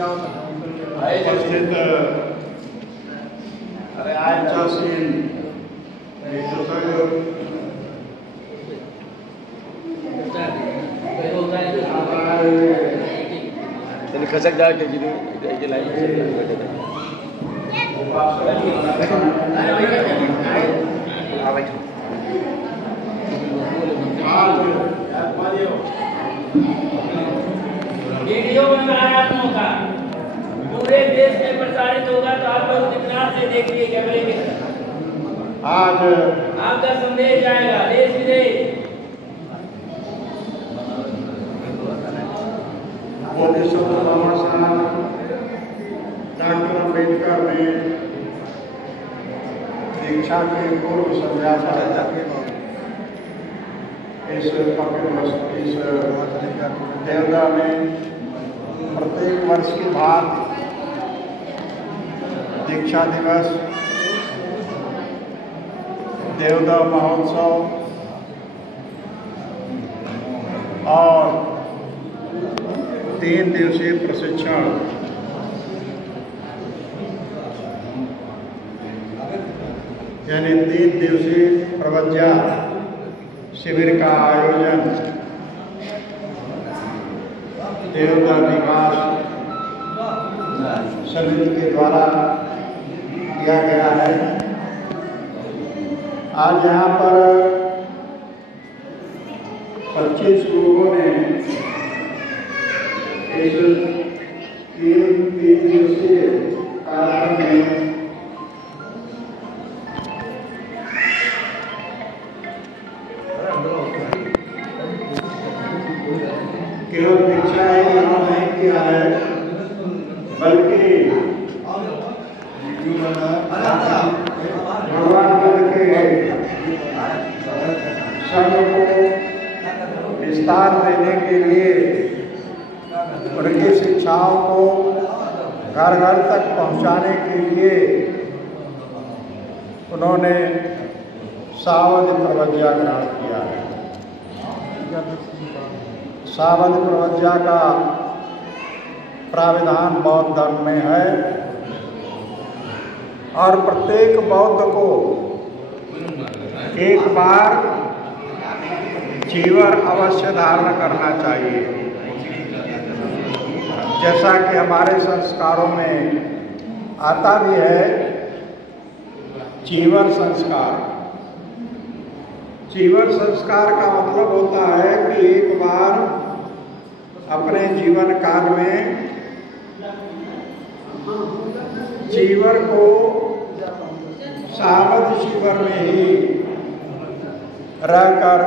उपस्थित पीठासीन खसक डाल के लाइन वीडियो बन रहा है आप लोगों का, पूरे देश में प्रसारित होगा, तो आप लोग इत्मीनान से देखिए कैमरे के। आज आपका संदेश जाएगा देश विदेश। डॉक्टर अम्बेडकर ने दीक्षा के पूर्व संध्या पर इस देवदा में प्रत्येक वर्ष की भांति दीक्षा दिवस, देवदा महोत्सव और 3 दिवसीय प्रशिक्षण यानी 3 दिवसीय प्रवज्जा शिविर का आयोजन देवदा निवास समिति के द्वारा किया गया है। आज यहाँ पर 25 लोगों ने इस 3 दिवसीय कार्यक्रम में केवल दीक्षा ही ग्रहण नहीं किया है, बल्कि भगवान बुद्ध के संघ को विस्तार देने के लिए उनकी शिक्षाओं को घर घर तक पहुंचाने के लिए उन्होंने सावध प्रवज्जा ग्रहण किया है। सावध प्रवज्जा का प्राविधान बौद्ध धर्म में है और प्रत्येक बौद्ध को एक बार चीवर अवश्य धारण करना चाहिए। जैसा कि हमारे संस्कारों में आता भी है चीवर संस्कार। चीवर संस्कार का मतलब होता है कि एक बार अपने जीवन काल में चीवर को सावध चीवर में ही रहकर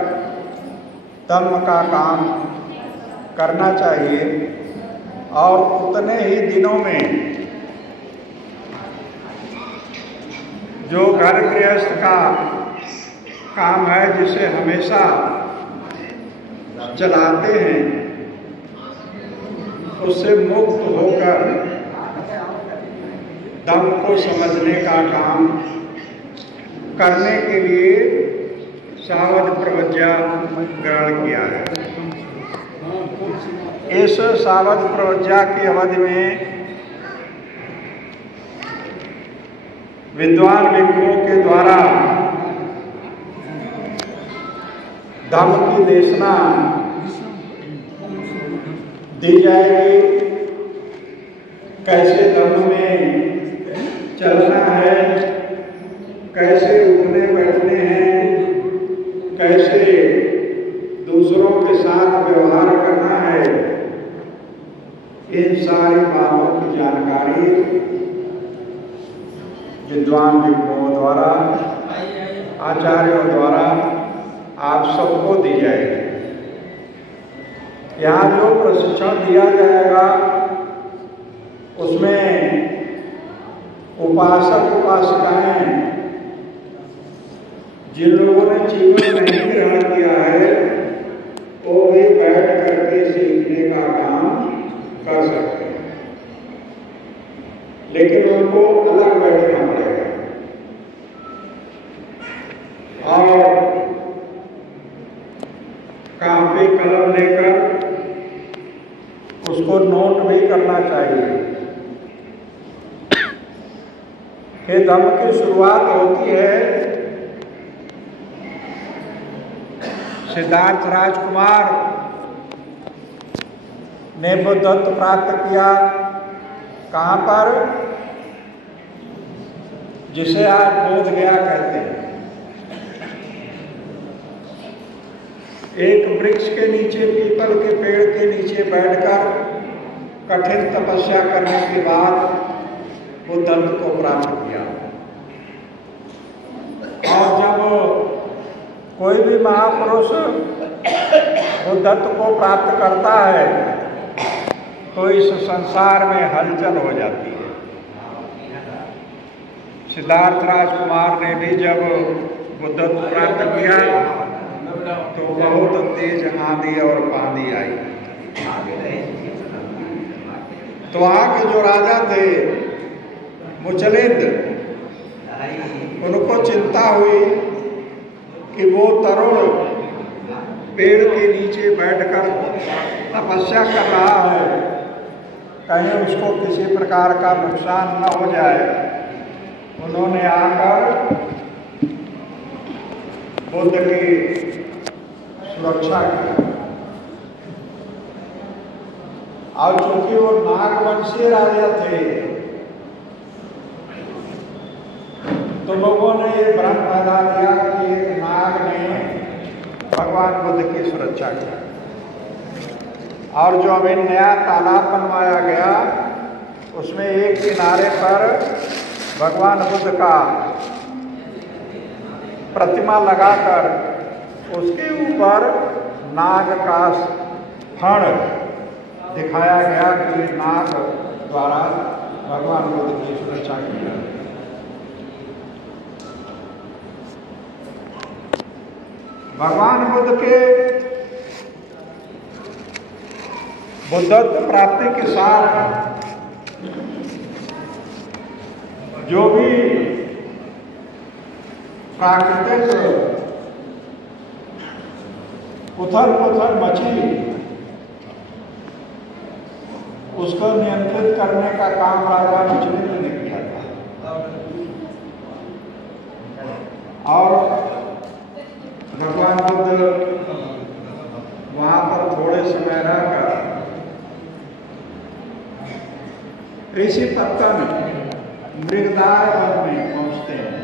धर्म का काम करना चाहिए और उतने ही दिनों में जो घर गृहस्थ का काम है जिसे हमेशा चलाते हैं उससे मुक्त होकर धर्म को समझने का काम करने के लिए सावध प्रवज्जा ग्रहण किया है। इस सावध प्रवज्जा की अवधि में विद्वान भिक्षुओं के द्वारा धर्म की देशना दी जाएगी। कैसे धर्म में चलना है, कैसे उठने बैठने हैं, कैसे दूसरों के साथ व्यवहार करना है, इन सारी बातों की जानकारी विद्वान भिक्षुओं द्वारा, आचार्यों द्वारा आप सबको दी जाएगी। यहाँ जो प्रशिक्षण दिया जाएगा उसमें उपासक उपासिकाएं जिन लोगों ने जीवन नहीं ग्रहण किया है वो भी बैठ करके सीखने का काम कर सकते हैं, लेकिन उनको अलग बैठना पड़ेगा और कापी कलम लेकर उसको उसको नोट भी करना चाहिए कि धम्म की शुरुआत होती है सिद्धार्थ राजकुमार ने बुद्धत्व प्राप्त किया कहाँ पर, जिसे आज बोध गया कहते हैं। एक वृक्ष के नीचे, पीपल के पेड़ के नीचे बैठकर कठिन तपस्या करने के बाद बुद्धत्व को प्राप्त किया। और जब कोई भी महापुरुष बुद्धत्व को प्राप्त करता है तो इस संसार में हलचल हो जाती है। सिद्धार्थ राजकुमार ने भी जब बुद्धत्व प्राप्त किया तो बहुत तेज आंधी और पानी आई। तो वहाँ के जो राजा थे मुचलिंद, उनको चिंता हुई कि वो तरुण पेड़ के नीचे बैठकर तपस्या कर रहा है, कहीं उसको किसी प्रकार का नुकसान न हो जाए। उन्होंने आकर बुद्ध की सुरक्षा की। और चूंकि वो नागवंशी राजा थे तो लोगों ने ये भ्रम पैदा किया कि एक नाग ने भगवान बुद्ध की सुरक्षा की। और जो अभी नया तालाब बनवाया गया उसमें एक किनारे पर भगवान बुद्ध का प्रतिमा लगाकर उसके ऊपर नाग का फण दिखाया गया कि नाग द्वारा भगवान बुद्ध की सुरक्षा की जाए। भगवान बुद्ध के बुद्धत्व प्राप्ति के साथ जो भी प्राकृतिक उथल पुथल मची उसको नियंत्रित करने का काम राजा मुचलिंद ने किया था। और भगवान बुद्ध वहां पर थोड़े समय रहकर ऋषि पत्तन मृगदार वन में पहुंचते हैं।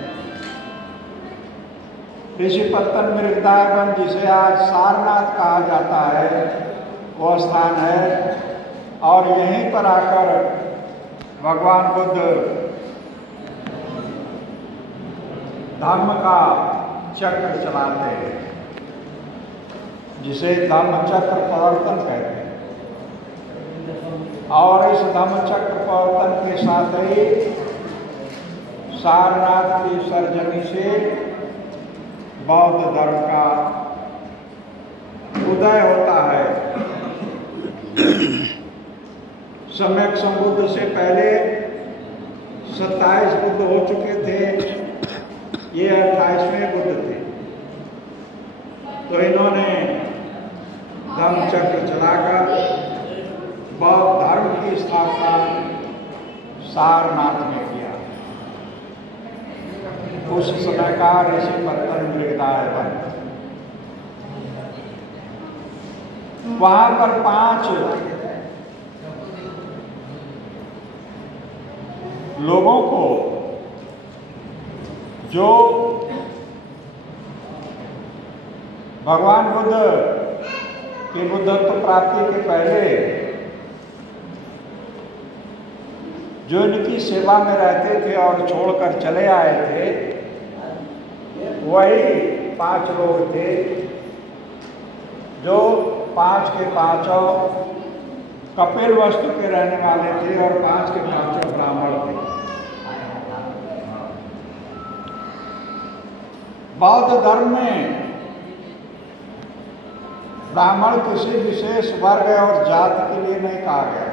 ऋषि पत्तन मृगदार वन, जिसे आज सारनाथ कहा जाता है, वह स्थान है। और यहीं पर आकर भगवान बुद्ध धम्म का चक्र चलाते हैं, जिसे धम्म चक्र प्रवर्तन कहते हैं। और इस धम्म चक्र प्रवर्तन के साथ ही सारनाथ की सर्जनी से बौद्ध धर्म का उदय होता है। सम्यक संबुद्ध से पहले 27 बुद्ध हो चुके थे, ये 28वें बुद्ध थे। तो इन्होंने धम्म चक्र चलाकर बौद्ध धर्म की स्थापना सारनाथ में किया। उस समय का ऋषि पत्तन मृगदार वन। वहां पर 5 लोगों को जो भगवान बुद्ध की बुद्धत्व प्राप्ति के पहले जो इनकी सेवा में रहते थे और छोड़कर चले आए थे, वही 5 लोग थे जो 5 के 5 कपिल वस्तु के रहने वाले थे और 5 के 5 ब्राह्मण थे। बौद्ध धर्म में ब्राह्मण किसी विशेष वर्ग और जाति के लिए नहीं कहा गया।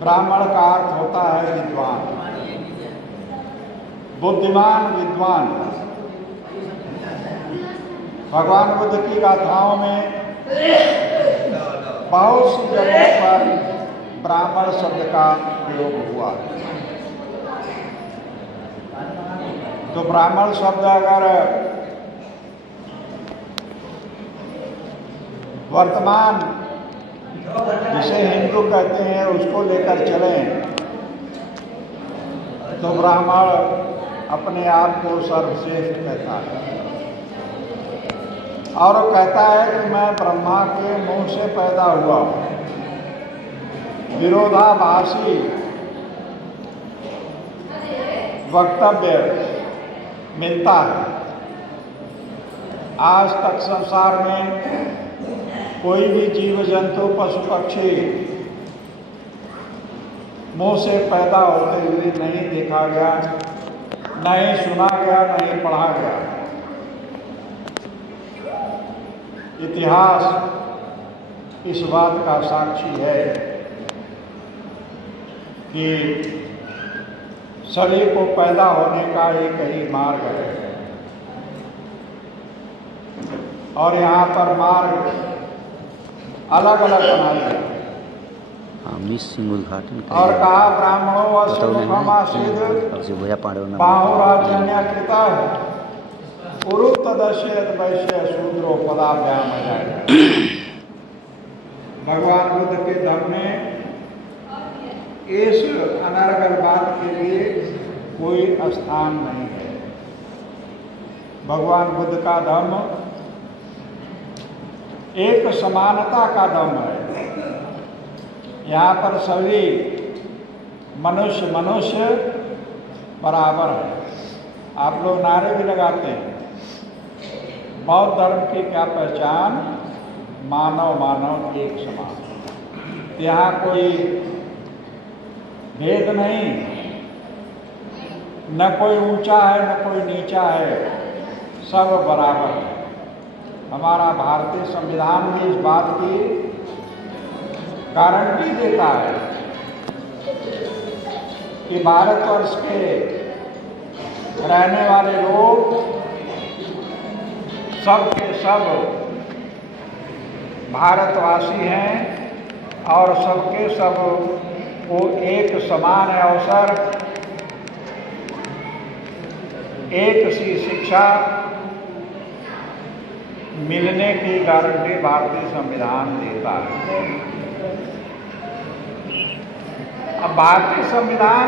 ब्राह्मण का अर्थ होता है विद्वान, बुद्धिमान, विद्वान। भगवान बुद्ध की गाथाओं में बहुत सी जगहों पर ब्राह्मण शब्द का प्रयोग हुआ। तो ब्राह्मण शब्द अगर वर्तमान जिसे हिंदू कहते हैं उसको लेकर चलें तो ब्राह्मण अपने आप को सर्वश्रेष्ठ कहता है और कहता है कि मैं ब्रह्मा के मुंह से पैदा हुआ। विरोधाभासी वक्तव्य मिलता है। आज तक संसार में कोई भी जीव जंतु पशु पक्षी मुंह से पैदा होते हुए नहीं देखा गया, नहीं सुना गया, नहीं पढ़ा गया। इतिहास इस बात का साक्षी है कि सभी को पैदा होने का एक ही मार्ग है और यहाँ पर मार्ग अलग अलग बनाए गए और कहा ब्राह्मणों बाहुराजन्यकृत उरुतदश्यत वैश्य शूद्रो पदाभ्याम जाएगा। भगवान बुद्ध के धर्म में इस अनर्गल बात के लिए कोई स्थान नहीं है। भगवान बुद्ध का धर्म एक समानता का धर्म है। यहाँ पर सभी मनुष्य बराबर है। आप लोग नारे भी लगाते हैं। बौद्ध धर्म की क्या पहचान? मानव मानव एक समान। यहाँ कोई भेद नहीं, न कोई ऊंचा है न कोई नीचा है, सब बराबर है। हमारा भारतीय संविधान भी इस बात की गारंटी देता है कि भारतवर्ष के रहने वाले लोग सब के सब भारतवासी हैं और सबके सब को एक समान अवसर, एक सी शिक्षा मिलने की गारंटी भारतीय संविधान देता है। अब भारतीय संविधान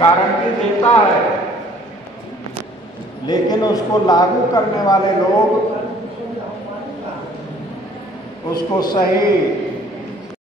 गारंटी देता है लेकिन उसको लागू करने वाले लोग उसको सही